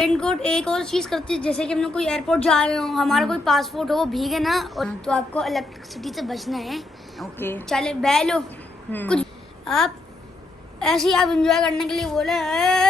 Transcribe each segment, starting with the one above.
Raincoat एक और चीज करती है, जैसे कि हम लोग कोई एयरपोर्ट जा रहे हो, हमारा कोई पासपोर्ट हो वो भीगे ना, और तो आपको इलेक्ट्रिसिटी से बचना है। ओके। चले बह लो कुछ आप ऐसे ही आप एंजॉय करने के लिए बोले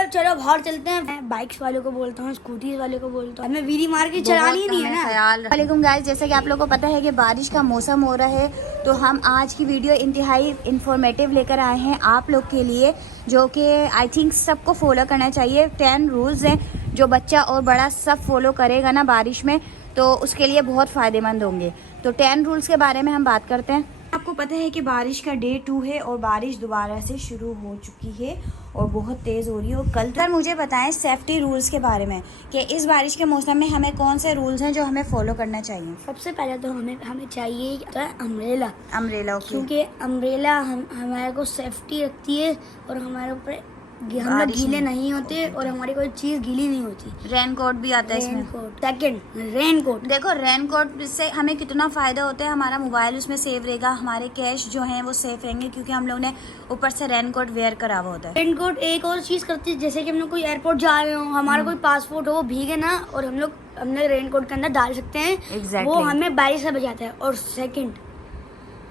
चलो बाहर चलते हैं। मैं बाइक्स वालों को बोलता हूँ, स्कूटीज वाले को बोलता हूँ, हमें वीरी मार के चलानी नहीं है ना। वालेकुम गाइस, जैसे कि आप लोगों को पता है कि बारिश का मौसम हो रहा है, तो हम आज की वीडियो इंतहाई इंफॉर्मेटिव लेकर आए हैं आप लोग के लिए, जो कि आई थिंक सबको फॉलो करना चाहिए। 10 रूल्स हैं जो बच्चा और बड़ा सब फॉलो करेगा ना बारिश में, तो उसके लिए बहुत फ़ायदेमंद होंगे। तो 10 रूल्स के बारे में हम बात करते हैं। आपको पता है कि बारिश का डे 2 है और बारिश दोबारा से शुरू हो चुकी है और बहुत तेज़ हो रही है। और कल तक मुझे बताएं सेफ्टी रूल्स के बारे में कि इस बारिश के मौसम में हमें कौन से रूल्स हैं जो हमें फॉलो करना चाहिए। सबसे पहले तो हमें चाहिए अम्ब्रेला। अम्ब्रेला, क्योंकि अम्ब्रेला हमारे को सेफ्टी रखती है और हमारे ऊपर हम लोग गीले नहीं होते और हमारी कोई चीज गीली नहीं होती। रेनकोट भी आता है इसमें। Second, raincoat. देखो रेनकोट से हमें कितना फ़ायदा होता है, हमारा मोबाइल उसमें सेव रहेगा, हमारे कैश जो हैं वो सेफ रहेंगे, क्योंकि हम लोग ने ऊपर से रेनकोट वेयर करा हुआ होता है। रेनकोट एक और चीज़ करती है, जैसे कि हम लोग कोई एयरपोर्ट जा रहे हो, हमारा कोई पासपोर्ट हो वो भीगे ना, और हम लोग अपने रेनकोट के अंदर डाल सकते हैं। Exactly. वो हमें बारिश से बचाता है। और सेकंड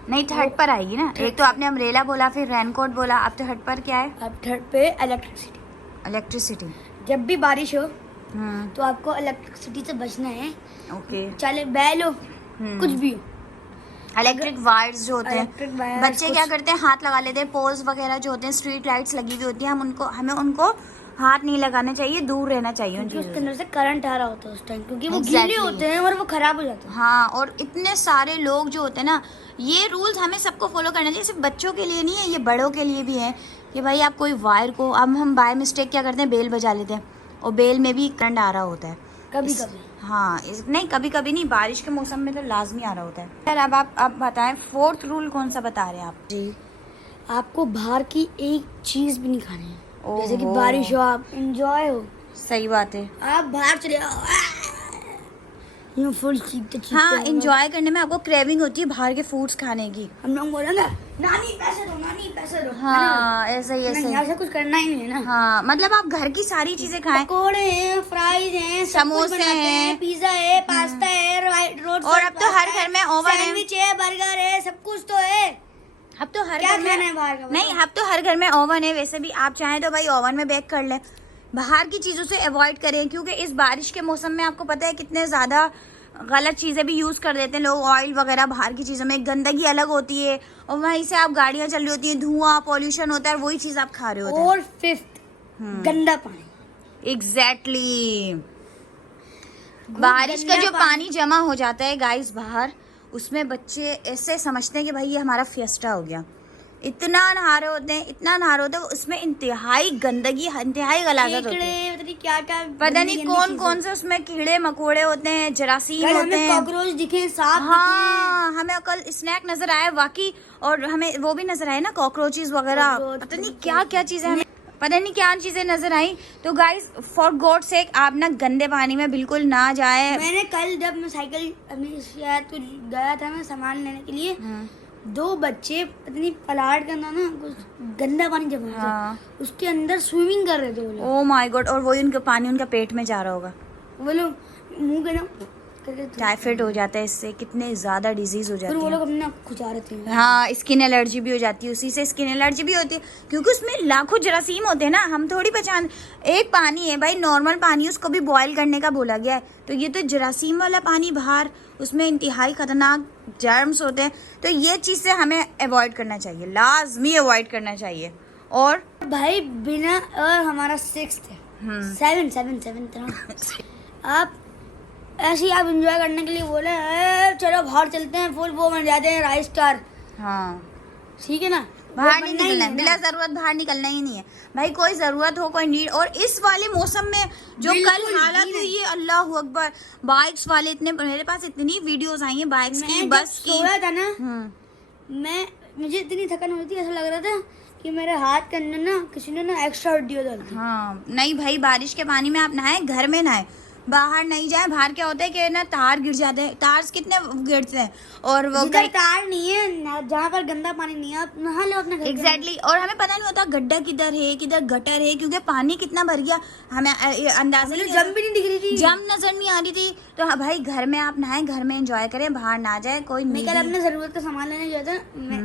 नहीं, थर्ड पर आएगी ना। एक तो आपने अम्ब्रेला बोला, फिर रेनकोट बोला, अब तो थर्ड पर क्या है? अब थर्ड पे इलेक्ट्रिसिटी। जब भी बारिश हो तो आपको इलेक्ट्रिसिटी से बचना है। ओके। चले बह लो कुछ भी हो। इलेक्ट्रिक वायर्स जो होते इलेक्ट्रिक हैं, वायर्स बच्चे क्या करते हैं, हाथ लगा लेते हैं। पोल्स वगैरह जो होते हैं, स्ट्रीट लाइट्स लगी हुई होती हैं, हमें उनको हाथ नहीं लगाने चाहिए, दूर रहना चाहिए उन क्योंकि चीज़ों उसके अंदर से करंट आ रहा होता है उस टाइम, क्योंकि वो Exactly. गीले होते हैं और वो खराब हो जाते हैं। हाँ, और इतने सारे लोग जो होते हैं ना, ये रूल्स हमें सबको फॉलो करना चाहिए। सिर्फ बच्चों के लिए नहीं है, ये बड़ों के लिए भी है कि भाई आप कोई वायर को, अब हम बाय मिस्टेक क्या करते हैं, बेल बजा लेते हैं, और बेल में भी करंट आ रहा होता है कभी कभी। हाँ, नहीं कभी कभी नहीं, बारिश के मौसम में तो लाजमी आ रहा होता है। यार अब आप बताएं, 4th रूल कौन सा बता रहे हैं आप जी? आपको बाहर की एक चीज भी नहीं खानी है। जैसे कि बारिश हो, आप एंजॉय हो, सही बात है। आप बाहर चले आओ, यूं फुल चीखते हाँ, एंजॉय करने में आपको क्रेविंग होती है बाहर के फूड्स खाने की। हम लोग बोलेंगे नानी पैसे दो, नानी पैसे दो। हाँ, ऐसा ही नहीं, ऐसा कुछ करना ही नहीं है ना। हाँ, मतलब आप घर की सारी चीजें खाएं। पकोड़े हैं, फ्राइज हैं, समोसे हैं, पिज्जा है, पास्ता है, रोड और अब तो हर घर में ओवन है, सैंडविच है, बर्गर है, सब कुछ तो है। अब तो हर क्या घर खाना में है बाहर का? नहीं, अब तो हर घर में ओवन है। वैसे भी आप चाहें तो भाई ओवन में बेक कर लें। बाहर की चीज़ों से अवॉइड करें, क्योंकि इस बारिश के मौसम में आपको पता है कितने ज़्यादा गलत चीज़ें भी यूज़ कर देते हैं लोग। ऑयल वगैरह बाहर की चीज़ों में गंदगी अलग होती है, और वहीं से आप गाड़ियाँ चल रही होती हैं, धुआं पॉल्यूशन होता है, वही चीज़ आप खा रहे होते हैं। और 5th, गंदा पानी। एग्जैक्टली। बारिश का जो पानी जमा हो जाता है गाइस बाहर, उसमें बच्चे ऐसे समझते हैं कि भाई ये हमारा फिएस्टा हो गया। इतना नहा रहे होते हैं, उसमें इंतहाई गंदगी, इंतहाई गलाजत होती है। पता नहीं कौन कौन से उसमें कीड़े मकोड़े होते हैं, जरासीम होते हैं, कॉकरोच दिखे, सांप। हाँ, हमें कल स्नैक नजर आया वाकई, और हमें वो भी नजर आए ना, कॉकरोचेस वगैरह, पता नहीं क्या क्या चीजें, हमें पता नहीं क्या चीजें नजर आई। तो गाइस फॉर गॉड सेक आप ना गंदे पानी में बिल्कुल ना जाए। मैंने कल जब मैं साइकिल शायद कुछ गया था मैं सामान लेने के लिए, 2 बच्चे पत्नी पलाट के अंदर ना कुछ गंदा पानी जमा था, उसके अंदर स्विमिंग कर रहे थे वो लोग। ओह माय गॉड, और वही उनका पानी उनका पेट में जा रहा होगा। वो लोग मुंह के ना टाइफाइड हो जाता है इससे, कितने ज्यादा डिजीज हो जाती है। वो लोग अपने खुजा रहे थे। हाँ, स्किन एलर्जी भी हो जाती है, उसी से स्किन एलर्जी भी होती है, क्योंकि उसमें लाखों जरासीम होते हैं ना। हम थोड़ी पहचान, एक पानी है भाई, नॉर्मल पानी, उसको भी बॉयल करने का बोला गया है, तो ये तो जरासीम वाला पानी बाहर, उसमें इंतहाई खतरनाक जर्म्स होते हैं। तो ये चीज़ से हमें अवॉइड करना चाहिए, लाजमी अवॉइड करना चाहिए। और भाई बिना, और हमारा 6th है, 7 आप ऐसे ही आप एंजॉय करने के लिए बोले चलो बाहर चलते हैं, फुल वो बन जाते हैं राइस स्टार। हाँ, ठीक है ना, बाहर नहीं निकलना है, बिला जरूरत बाहर निकलना ही नहीं है भाई। कोई जरूरत हो, कोई नीड, और इस वाले मौसम में जो कल हालत हुई है, अल्लाह अकबर, बाइक्स वाले इतने, मेरे पास इतनी वीडियोस आई हैं बाइक्स की, बस की। सोया था ना, मुझे इतनी थकान होती है, ऐसा लग रहा था कि मेरे हाथ के अंदर ना किसी ने ना एक्स्ट्रा हड्डी डाल दी। हाँ, नहीं भाई, बारिश के पानी में आप नहाए, घर में नहाए, बाहर नहीं जाए। बाहर क्या होता है कि ना तार गिर जाते हैं, तार कितने गिरते हैं और वो जिधर तार नहीं है, जहाँ पर गंदा पानी नहीं है, आप नहा लो अपने घर के एग्जैक्टली और हमें पता नहीं होता गड्ढा किधर है किधर गटर है, क्योंकि पानी कितना भर गया हमें अंदाजा अंदर। नहीं जम भी नहीं दिख रही थी, जम नजर नहीं आ रही थी। तो हाँ भाई घर में आप नहाएं, घर में एंजॉय करें, बाहर ना जाए कोई मैं कल अपने जरूरत का सामान लेने गया था, मैं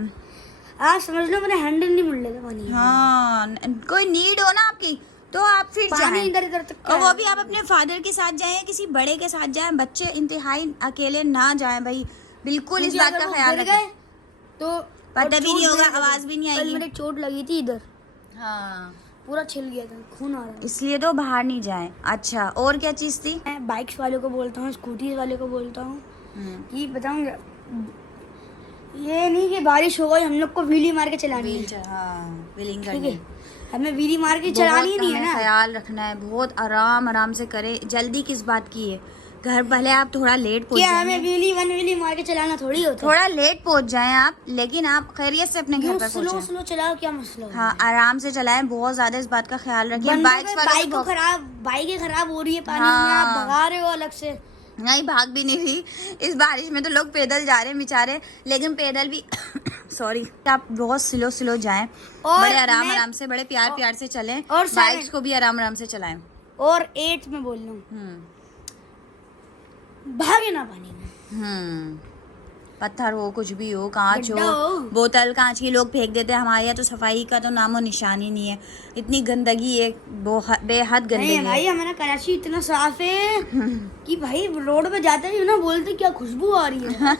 आप समझ लो मैंने हैंडल नहीं मुड़ लेता पानी। हाँ कोई नीड हो ना आपकी तो आप फिर पानी जाएं। इधर तक और वो भी आप अपने फादर के साथ जाएं या किसी बड़े के साथ जाएं, बच्चे इंतहाई अकेले ना जाएं भाई, बिल्कुल इस बात का ख्याल रखें। तो पता भी नहीं होगा, आवाज भी नहीं कल आएगी। मेरे चोट लगी थी इधर, हाँ पूरा छिल गया था, खून आ रहा था। इसलिए तो बाहर नहीं जाएं। अच्छा और क्या चीज थी? मैं बाइक्स वालों को बोलता हूँ, स्कूटी वाले को बोलता हूँ कि बताऊँ, ये नहीं कि बारिश हो गई हम लोग को व्हीली मार के चलानी है, व्हीलिंग ठीक करनी है, हमें व्हीली मार के चलानी नहीं है ना। ख्याल रखना है, बहुत आराम आराम से करे। जल्दी किस बात की है, घर भले आप थोड़ा लेट पहुंच क्या हमें जाएं, व्हीली मार के चलाना थोड़ी होता है। थोड़ा लेट पहुंच जाएं आप, लेकिन आप खैरियत से अपने घर पर स्लो पहुंचे। स्लो चलाओ, क्या मसला है। हाँ आराम से चलाएं, बहुत ज्यादा इस बात का ख्याल रखिए। बाइक खराब हो रही है पानी हाँ। में, आप भगा रहे हो अलग से। नहीं भाग भी नहीं रही, इस बारिश में तो लोग पैदल जा रहे हैं बेचारे, लेकिन पैदल भी सॉरी आप बहुत स्लो स्लो जाएं, और बड़े आराम आराम से, बड़े प्यार प्यार से चलें, और बाइक्स को भी आराम आराम से चलाएं। और 8th में बोल रहा हूँ, भागे ना पानी में। पत्थर हो, कुछ भी हो, कांच गड्ढा हो, हो। बोतल कांच की लोग फेंक देते हैं। हमारे यहाँ तो सफाई का तो नामो निशान ही नहीं है, इतनी गंदगी है, बेहद गंदगी नहीं है। भाई हमारा कराची इतना साफ है कि भाई रोड पे जाते ही ना बोलते क्या खुशबू आ रही है।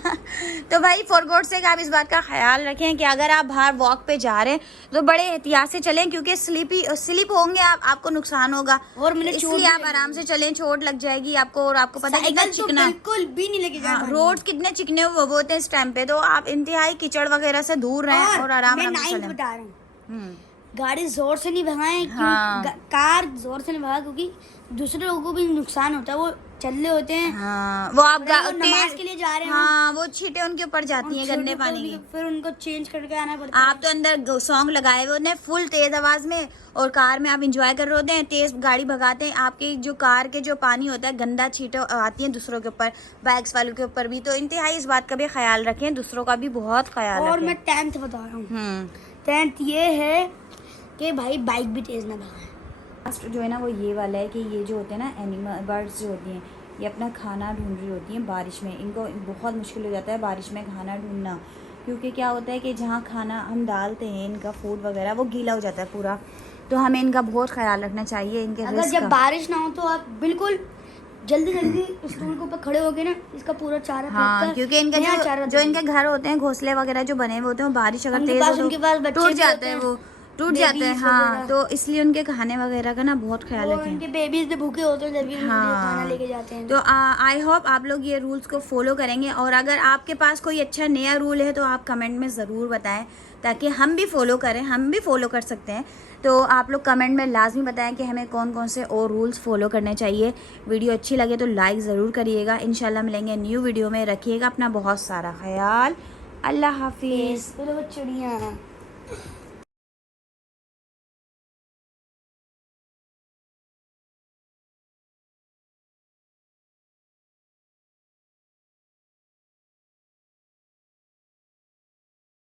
तो भाई फॉर गॉड सेक आप इस बात का ख्याल रखें कि अगर आप बाहर वॉक पे जा रहे हैं तो बड़े एहतियात से चलें, क्योंकि स्लिप होंगे आपको नुकसान होगा, और मैंने चोट इसलिए भी आप लगी आराम से चलें, चोट लग जाएगी आपको। और आपको पता है कितना साइकिल तो चिकना, बिल्कुल भी नहीं लेके जाना। रोड कितने चिकने हुए होते हैं इस टाइम पे, तो आप इंतहाई कीचड़ वगैरह से दूर रहें और आराम मैं आराम से 9th चलें। बता रहा हूँ, गाड़ी जोर से नहीं भगाएं, हाँ। कार जोर से नहीं भगा, क्योंकि दूसरे लोगों को भी नुकसान होता है, वो चल रहे होते हैं। हाँ वो आप नमाज के लिए जा रहे हैं, हाँ वो छींटे उनके ऊपर जाती हैं गंदे पानी की, फिर उनको चेंज करके आना पड़ता है। आप तो अंदर सॉन्ग लगाए हुए होते हैं फुल तेज आवाज में, और कार में आप इंजॉय कर रहे होते हैं, तेज गाड़ी भगाते हैं, आपकी जो कार के जो पानी होता है गंदा छींटे आती हैं दूसरों के ऊपर, बाइक्स वालों के ऊपर भी। तो इंतहाई इस बात का भी ख्याल रखें, दूसरों का भी बहुत ख्याल और रखें। मैं 10th बता रहा हूँ, 10th ये है कि भाई बाइक भी तेज ना भगाएं। लास्ट जो है ना वो ये वाला है कि ये जो होते हैं ना एनिमल बर्ड्स जो होती हैं, ये अपना खाना ढूंढ रही होती हैं बारिश में, इनको बहुत मुश्किल हो जाता है बारिश में खाना ढूंढना, क्योंकि क्या होता है कि जहाँ खाना हम डालते हैं इनका फूड वगैरह वो गीला हो जाता है पूरा, तो हमें इनका बहुत ख्याल रखना चाहिए इनके अगर रिस्क जब का। बारिश ना हो तो आप बिल्कुल जल्दी स्टूल के ऊपर खड़े हो गए ना, इसका पूरा चारा हाँ क्योंकि इनका जो इनके घर होते हैं, घोंसले वगैरह जो बने हुए होते हैं, वो बारिश अगर तेज हो तो टूट जाते हैं, वो टूट जाते हैं। हाँ तो इसलिए उनके खाने वगैरह का ना बहुत ख्याल रखें। उनके बेबीज भी भूखे होते हैं जब भी खाना लेके जाते हैं। तो आई होप आप लोग ये रूल्स को फॉलो करेंगे, और अगर आपके पास कोई अच्छा नया रूल है तो आप कमेंट में ज़रूर बताएं, ताकि हम भी फॉलो करें, हम भी फॉलो कर सकते हैं। तो आप लोग कमेंट में लाजमी बताएं कि हमें कौन कौन से और रूल्स फॉलो करने चाहिए। वीडियो अच्छी लगे तो लाइक ज़रूर करिएगा। इंशाल्लाह मिलेंगे न्यू वीडियो में, रखिएगा अपना बहुत सारा ख्याल। अल्लाह हाफिज़। चिड़िया